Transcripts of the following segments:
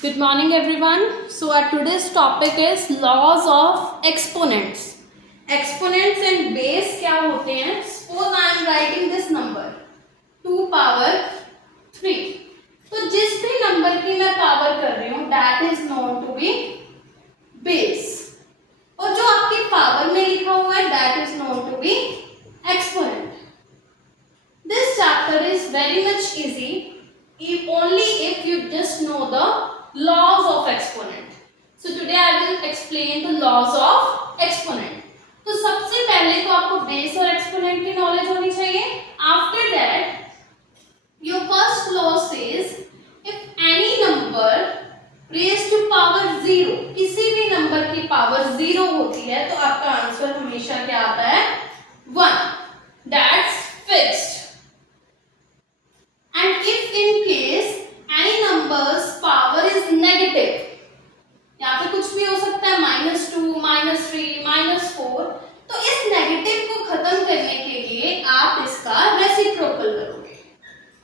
Good morning everyone. So our today's topic is laws of exponents. Exponents and base क्या होते हैं? Suppose I am writing this number 2 power 3. तो जिस भी number की मैं पावर कर रही हूँ that is known to be base. और जो आपकी पावर में लिखा हुआ है that is known to be exponent. This chapter is very much easy if you just know the laws of exponent. So today I will explain the laws of exponent. तो सबसे पहले तो आपको बेस और एक्सपोनेंट की knowledge होनी चाहिए. After that your first law says if any number raised to power 0, किसी भी नंबर की पावर 0 होती है तो आपका आंसर हमेशा क्या आता है? 1. That's fixed. And if in case any number's power is negative, यहाँ पे कुछ भी हो सकता है -2, -3, -4, तो इस नेगेटिव को खत्म करने के लिए आप इसका रेसिप्रोकल करोगे.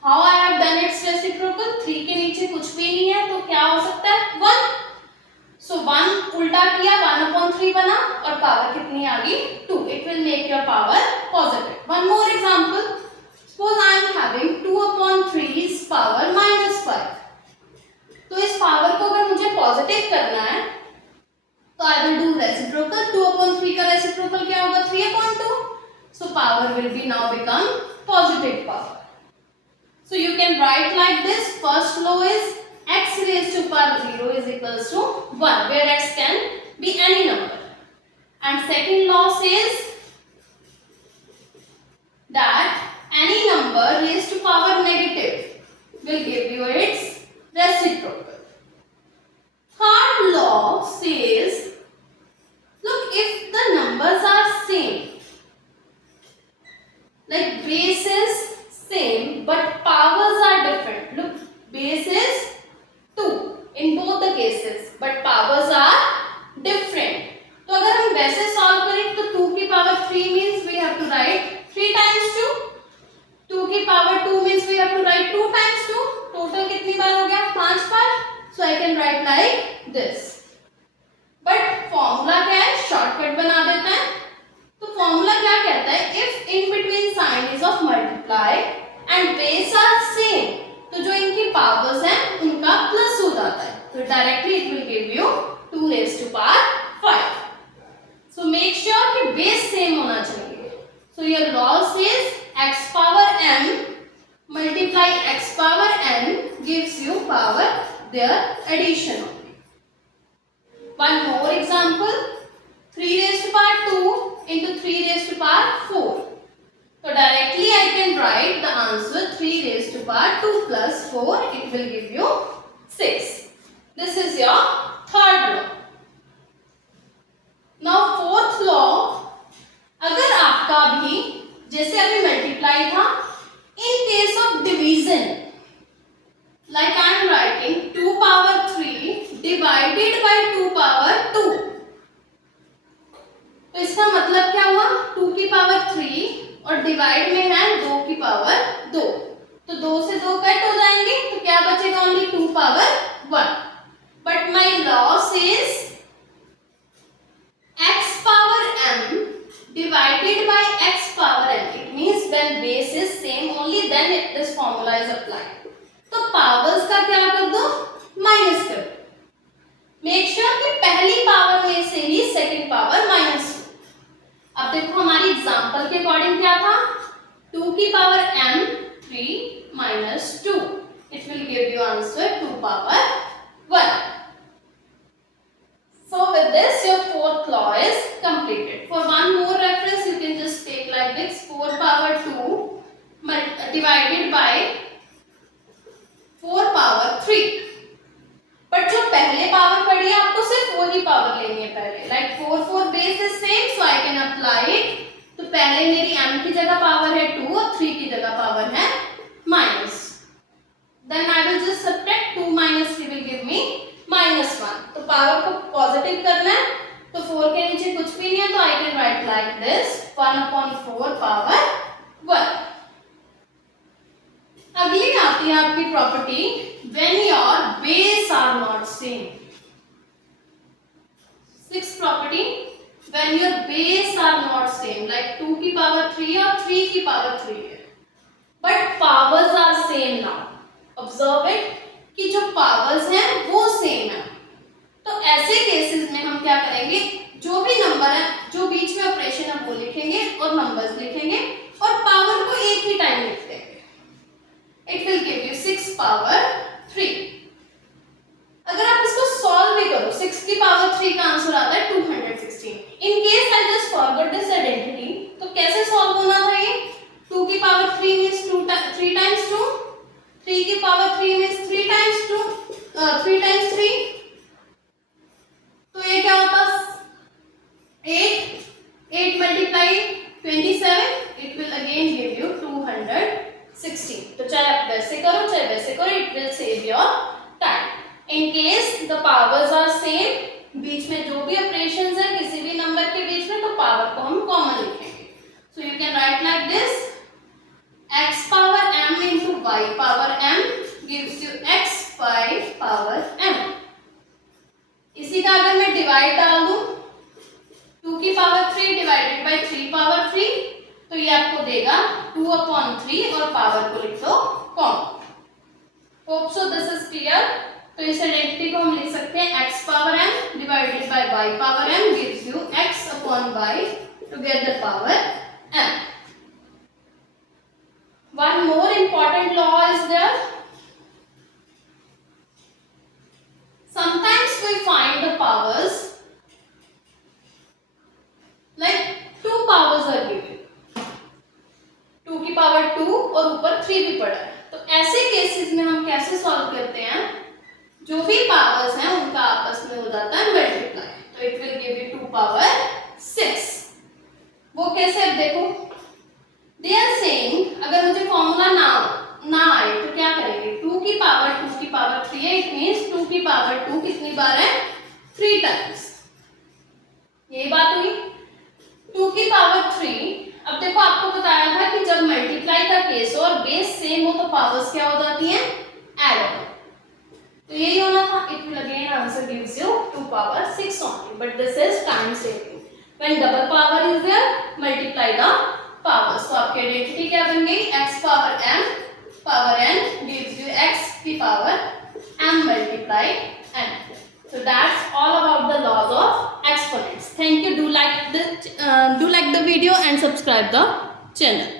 How I have done its reciprocal? 3 के नीचे कुछ भी नहीं है तो क्या हो सकता है? 1. So 1 उल्टा किया 1/3 बना और पावर कितनी आ गई? 2. It will make your power positive. One more example. Suppose I am having 2/3 power -5. तो इस पावर को अगर मुझे पॉजिटिव करना है तो आई विल डू रेसिप्रोकल. 2/3 का रेसिप्रोकल क्या होगा? 3/2. So power will be now become positive power. So you can write like this. First law is x raised to power 0 is equals to 1, where x can be any number. And second law says that any number raised to power negative will give you its reciprocal. Third law says, look, if the numbers are same, like base is same but powers are different. Look, base is 2 in both the cases but powers are different. तो अगर हम वैसे solve करें तो 2 की power 3 means we have to write 3 times 2. 2 की power 2 means we have to write 2 times 2. Total कितनी बार हो गया? 5 बार. So I can write like this. But formula क्या है? शॉर्टकट बना देता है. तो फॉर्मूला क्या कहता है? If in between sign is of multiply and base are same, तो जो इनकी पावर्स हैं उनका प्लस हो जाता है. तो directly it will give you 2 raised to power 5. So make sure कि बेस सेम होना चाहिए. So your law says x power m multiply x power n gives you power their addition only. One more example. 3 raised to power 2 into 3 raised to power 4. So directly I can write the answer 3 raised to power 2 plus 4. It will give you 6. This is your third law. Now fourth law, अगर आपका भी जैसे अभी multiply था, in case of division, like I am writing 2 power 3 divided by 2 power 2. तो इसका मतलब क्या हुआ? 2 की पावर 3 और डिवाइड में है 2 की पावर 2. तो 2 से 2 कट हो जाएंगे तो क्या बचेगा? Only 2 power 1. But my law says x power m divided by x power n. It means when base is same only then this formula is applied. तो पावर्स का क्या कर दो? माइनस कर दो. मेक श्योर कि पहली पावर में से ही सेकंड पावर माइनस. अब देखो हमारी एग्जांपल के अकॉर्डिंग क्या था? 2 की power m 3 minus 2. It will give you answer 2 power 1. So with this your fourth law is completed. For one more reference you can just take like this. 4 power 2 divided by 4 power 3. But जो पहले power पड़ी है आपको सिर्फ 4 ही power लेनी है पहले. Like 4 base is same so I can apply it. तो पहले मेरी m की जगह पावर है 2 और 3 की जगह पावर है minus. Then I will just subtract 2 minus 3 will give me -1. तो पावर को पॉजिटिव करना है तो 4 के नीचे कुछ भी नहीं है तो I can write like this 1/4 power 1. अगली आती है आपकी property when your base are not same. Sixth property, when your base are not same, like 2 की power 3 और 3 की power 3 है, but powers are same now. Observe it कि जो powers हैं वो same है. तो ऐसे केसेस में हम क्या करेंगे, जो भी नंबर है, जो बीच में ऑपरेशन है वो लिखेंगे और नंबर्स लिखेंगे और पावर को एक ही टाइम लिख देंगे. It will give you 6 power 3. अगर आप इसको सॉल्व भी करो, 6 की पावर 3 का आंसर आता है 216. In case I just forgot this identity, तो कैसे सॉल्व होना था ये? 2 की पावर 3 मींस 3 टाइम्स 2, 3 की पावर 3 मींस 3 टाइम्स 2, 3 टाइम्स 3. तो ये क्या होता? 8 multiply 27, it will again give you 216. तो चाहे आप वैसे करो चाहे वैसे करो, it will save your time. In case the powers are same, बीच में जो भी ऑपरेशंस है किसी भी नंबर के बीच में, तो पावर को हम कॉमन लिखेंगे. So you can write like this, x power m into y power m gives you x by power m. इसी का अगर मैं डिवाइड डाल दूं, 2 की पावर 3 डिवाइडेड बाय 3 पावर 3, तो ये आपको देगा 2/3 और पावर को लिख दो common. Hope so this is clear. तो इस आइडेंटिटी को हम लिख सकते हैं x power m divided by y power m gives you x upon y to get the power m. One more important law is there. Sometimes we find the powers like 2 powers are given, 2 की power 2 और ऊपर 3 भी पड़ा है. तो ऐसे cases में हम कैसे सॉल्व करते हैं, जो भी पावर्स हैं उनका आपस में हो जाता है मल्टीप्लाई. तो it will give you 2 power 6. वो कैसे, अब देखो, दे आर सेइंग अगर मुझे फॉर्मूला ना आए तो क्या करेंगे, 2 की पावर 3 है, इट मींस 2 की पावर 2 कितनी बार है? 3 टाइम्स. ये बात हुई. 2 की पावर 3, अब देखो आपको बताया था कि जब मल्टीप्लाई का केस हो और बेस सेम हो तो पावर्स क्या हो जाती हैं? ऐड हो. तो यही होना था. It will again answer gives you 2 power 6 only, but this is time saving. When double power is there, multiply the powers. तो आपकी आइडेंटिटी क्या बन गई? x power m power n gives you x की power m multiply n. So that's all about the laws of exponents. Thank you. Do like the video and subscribe the channel.